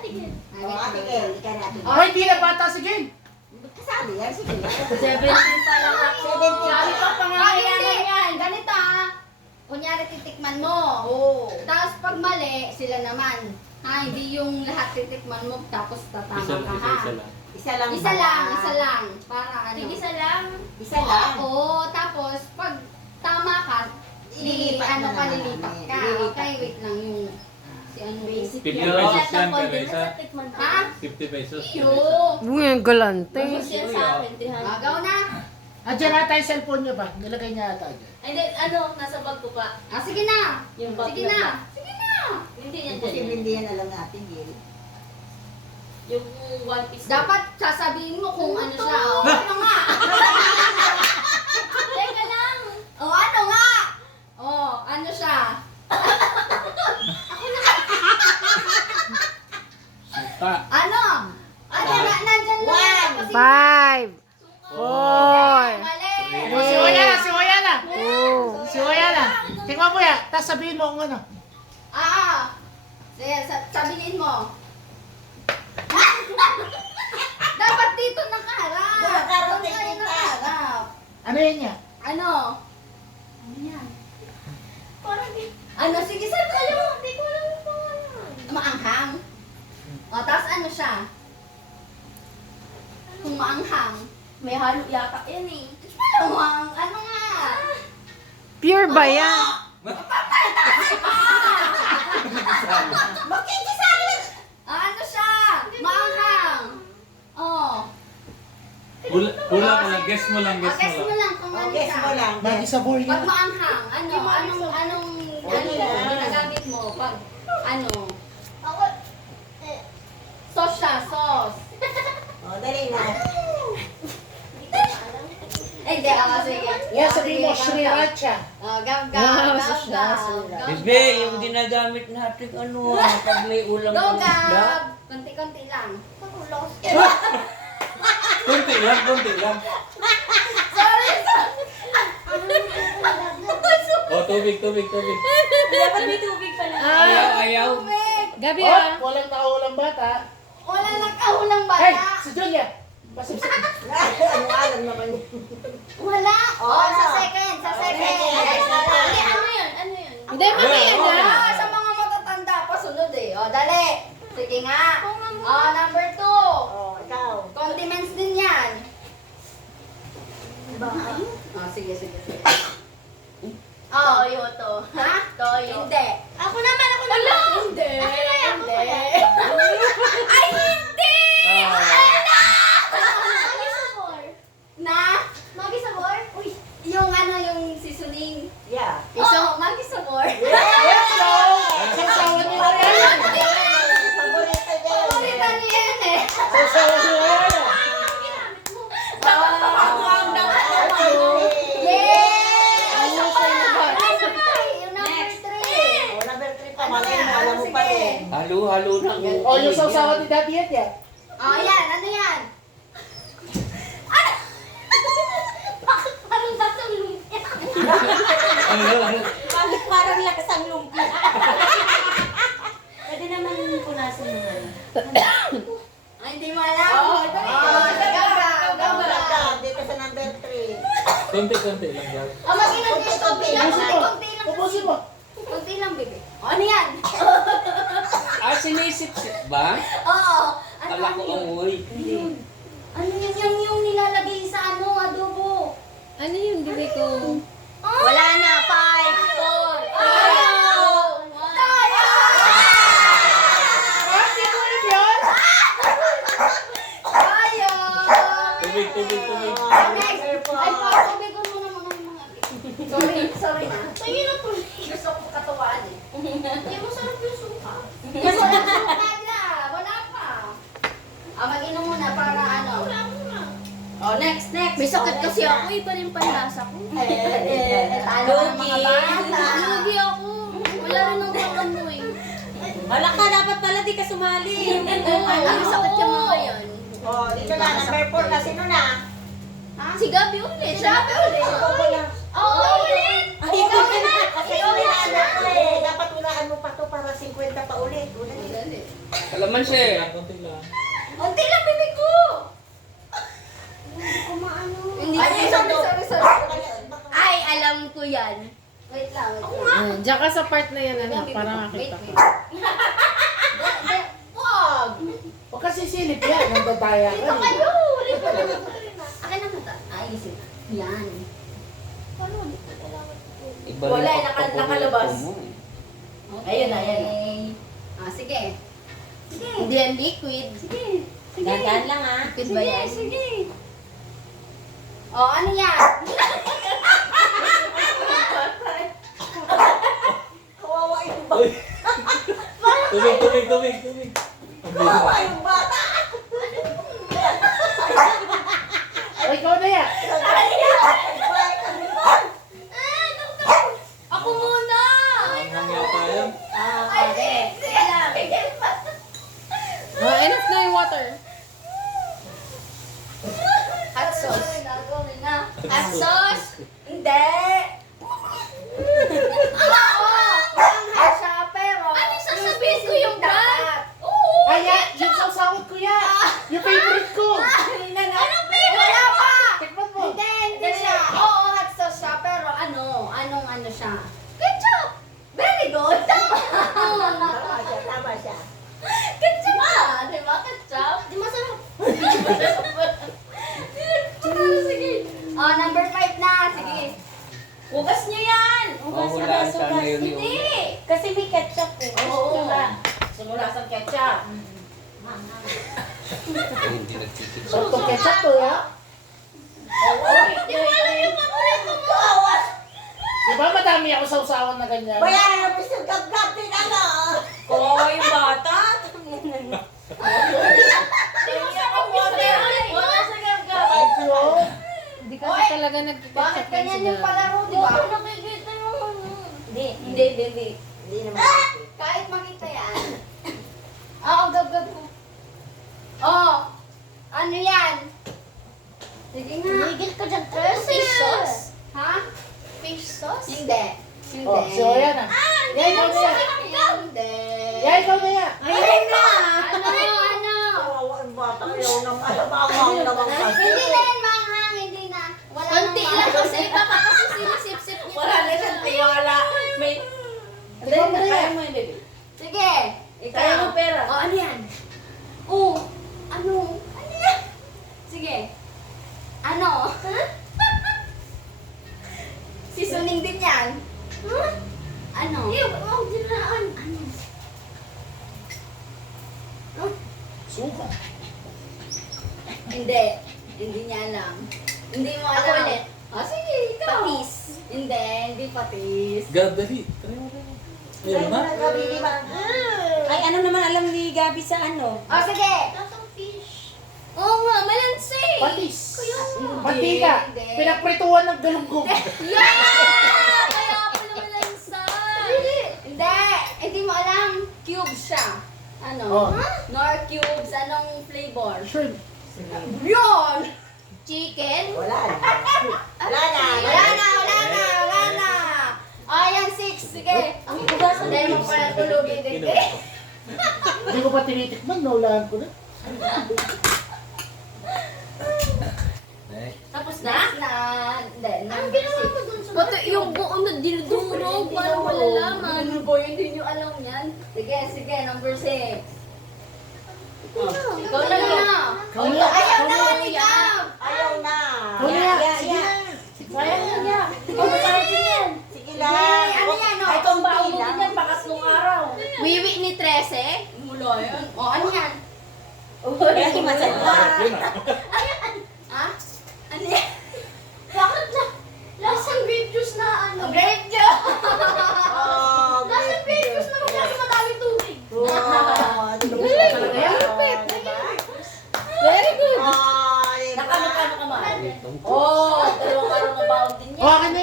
Ate Gil. Ate Gil, ikaw na Ate Gil. Ay, di na bata si Gil. Kasali yan, sige. 17 pa lang ako. 17 Sabi pa. pa pangangailangan yan. Ganito ah. Kunyari titikman mo. Oo. Tapos pag mali, sila naman. Ha, hindi yung lahat titikman mo tapos tatama ka ha. Isa lang. Isa ba? lang, isa lang. Para ano. Isa lang. Isa lang. Oo, tapos pag tama ka, Lilipat ano na ka, naman lilipat namin. ka. Lilipat. Okay, wait lang yung si ano. Basic 50 yan. pesos Lahat yan, ng content Teresa. nasa tikman ko. Ha? 50 pesos. Iyo. Uy, ang galante. Tapos yan sa akin, 300. Agaw na. Andiyan ata yung cellphone niya ba? Nilagay niya ata dyan. And then, nasa bag ko pa. Ah, sige na. Yung bag Sige na. Sige na. Hindi yan Kasi dyan. hindi yan alam natin, Gil. Yung one piece. Dapat sasabihin mo kung ano siya. O, ano nga? Teka lang. O, ano nga? O, ano siya? Suka. Ano? Ano na, nandyan na. One. Kasi- 5, 4, Mali. O, si Waya na, si Waya na. 2. Si Waya na. Tingnan mo yan. Tapos sabihin mo kung ano. Ah. Sige, sabihin mo. Dapat dito nakaharap. Nakaharap, Doon tayo tita. nakaharap. Ano yan niya? Ano? Ano yan? Ano? Sige, sabi alam mo. Hindi ko alam yung pangalan. Maanghang. O, tapos ano siya? Kung maanghang. May halo yata yan eh. Malamang. Ano nga? Pure ba yan? Makikisabi! Ano siya? Maanghang. Oh. Hula mo lang, guess mo lang, guess Guess mo mo lang. lang kung ano Guess siya. mo lang. Lagi sa board Pag yan. maanghang, anong ginagamit mo? Pag, ano? Sauce siya, sauce. O, dali na. Eh, hindi ako, sige. Yan, sabihin mo, Sige, Sriracha. Oh, gam, gam, gam, gam. Hindi, yung ginagamit natin ano pag may ulam Go, ng isda. gab. Konti-konti lang. Kunti lang, kunti lang. Oh, tubig, tubig, tubig. Dapat may tubig pala. Ayaw, ayaw. Gabi Oh, walang nakaulang bata. Wala lang kahulang Hey, bata. si Julia. Pasipsip. Ano alam naman yun? Wala. Oh, sa second, sa Oh, second. second. Hindi, ano yun? Ano yun? Hindi, mali yan Ah, sa mga matatanda pa sunod eh. O, dali. Sige nga. Number 2. O, ikaw. Condiments din yan. Sige, sige, sige. Oh, Toyo to. ha? Toyo. Hindi. Ako naman, ako naman. Hindi. Hindi. Ay, hindi! Magi sabor. Na? Magi sabor? Uy, yung ano, yung seasoning. Yeah. Iso, magi sabor. Let's go! Sasawan niyo na yan. Paborito niya yun. Paborito niya yan eh. Sasawan niyo na yan. Yes! Yung number 3. O, number 3 pa. Malay mo, alam mo pa rin. Halo-halo na. O, yung sasawan ni Daddy yan yan. Oh, yan. Ano yan? Bakit parang lasang lumpia? Ano, ano? Bakit parang lasang lumpia? Pwede naman punasan ng ano. Ay, hindi mo alam. Oh, Dali. oh, Gab, dito sa number 3. Kunti, kunti lang, Gab. Oh, mag-inom din. Konti lang. Ubusin mo. Konti lang. Ubusin mo. Konti lang, bebe. Oh, ano yan? Ah, sinisip-sip ba? Oo. Ano Kala ko yun? amoy. Ano yun yung nilalagay sa ano, adobo? Ano yung gabi ko? Wala na, 5, 4, Tayo! Tayo! Ah, sigurit yun? Tayo! Tubig, tubig, tubig. Next! Ay, papabigon mo na muna yung mga... Sorry na. Tingin na tuloy. Gusto ko katuwaan eh. Hindi mo sarap yung suka. Masarap suka na. Wala pa. Mag-inom muna para ano. Oh, next. May sakit kasi ako, iba rin panlasa ko. Talo ng mga bata. Lugi ako. Wala rin ang kawan mo eh. Wala ka, dapat pala di ka sumali. Ang sakit yung mga yan. O, dito na. Number 4 na. Sino na? Si Gabi ulit. Sabi ulit. Ikaw ko lang. Oo, ulit. Ikaw na. Kasi wala na ko eh. Dapat ulaan mo pa to para 50 pa ulit. Ulit. Dali. Alaman siya eh. Konti lang. Unti lang, bibig ko! Hindi Ay, sorry. Ay, alam ko yan. Wait lang. Ayan, diyan ka sa part na yan, ano, para makita ko. Wag! Huwag kasi silip yan. Nandadaya ka. Dito eh. kayo! Akin na mata. Ay, isip. Yan. Iba Wala, rin ang nakalabas. paborito mo eh. Ayun na, ayun na. Ah, sige. Hindi yan liquid. Sige. Dahan lang ah. Liquid ba yan? Sige. Oh, ano yan? Kawawa yung bata. Uy! Tubig. Kawawa yung bata. O, ikaw na yan. Ako muna! Ang yata yan. Okay. Sige lang. Oh, enough na yung water. Hot sauce. Nagawin na. Hot sauce? Hindi. Oo. Ang hot siya, pero... Ano yung sasabihin ko yung brand? dapat. Oo. Kaya, yung sawsawot ko yan. Yung favorite ko. Anong wala pa! Tikman mo. Hindi siya. Oo, hot sauce siya, pero anong ano siya? Ketchup! Very good! Tama siya. Ketchup ah! Di ba? Ketchup? Di masarap. Sige. Oh, number 5 na. Sige. Hugas niyo yan! Mahulaan siya ngayon yung... Hindi! Kasi may ketchup eh. Oo. Sumulas ang ketchup. Ay, hindi nagtitig. Sakto ketchup to, ya. Di mo alam yung paborito mo! Di ba madami ako sawsawan na ganyan? Bayaran mo siya gab-gab din ano. Kawawa yung bata. Di mo sa water! Water sa gagawin! Ay, bro. Hindi kasi talaga Bakit nagkiketchup ganyan yung palaro, di ba? nakikita yung ano. Hindi. Hindi naman. Kahit makita yan. Oo, gab-gab ko. Oh, ano yan? Sige nga. Tumigil ka dyan, Fish sauce? Ha? Fish sauce? Hindi. Hindi. Oh, so yan ah. Yan, ikaw na yan. Hindi. Yan, ikaw na yan. Ayun na! Ano? Kawawa yung bata. Ayaw nang alamang naman kasi. Hindi na yan, manghang. Hindi na. Wala Konti nang lang manghang. kasi baka kasi sinisip-sip niya. Wala na siyang tiwala. May... Ikaw na yan. mo yun, baby. Sige. Kaya mo pera. Oh, ano yan? Oh, ano? Ano yan? Sige. Ano? Seasoning din yan. Ano? Ano? Suka. Hindi. Hindi niya alam. Hindi mo alam. Ako ulit. Ah, sige, ikaw. Patis. Hindi patis. Gab, dali. Try mo. Ayun na. Ay, ano naman alam ni Gabi sa ano? Oh, sige. Oo nga, malansi. Patis. Hindi, Mantika. hindi. Pinagprituan ng galunggong. Yeah! Kaya pala malansa. Hindi. Hindi mo alam. Cubes siya. Ano? Oh. Nor cubes. Anong flavor? Shrimp. Yun! Chicken. Wala na. Wala na. Wala na. Oh, yan, 6. Sige. Ang bugas Hindi mo pala tulugin din. Hindi ko pa tinitikman. Naulaan ko na. Tapos na? Na. Hindi. Anong ginawa ko dun sa... Pati yung buo na dinudurog para malalaman. Ano po, hindi nyo alam yan. Sige, number 6. Ikaw na lang. Ikaw na. Ayaw na, Ikaw na. ikaw. Ayaw na. Ikaw na yan. Sige Yeah. na. Sayang na niya. Sige lang. Ano yan, oh? Ay, kung baon mo din yan, pakatlong araw. Wiwi ni 13. Mula yan. O, ano yan? Kaya masarap. Sarap yun ah. Ha? Ano yan? Bakit na? Lasang grape juice na ano? Grape juice! Oh, Lasang grape juice na kasi madami tubig. wow. Very good. Oh, Nakamukano ka man. Itong Oh, dalawang araw na baon din O, yan. akin na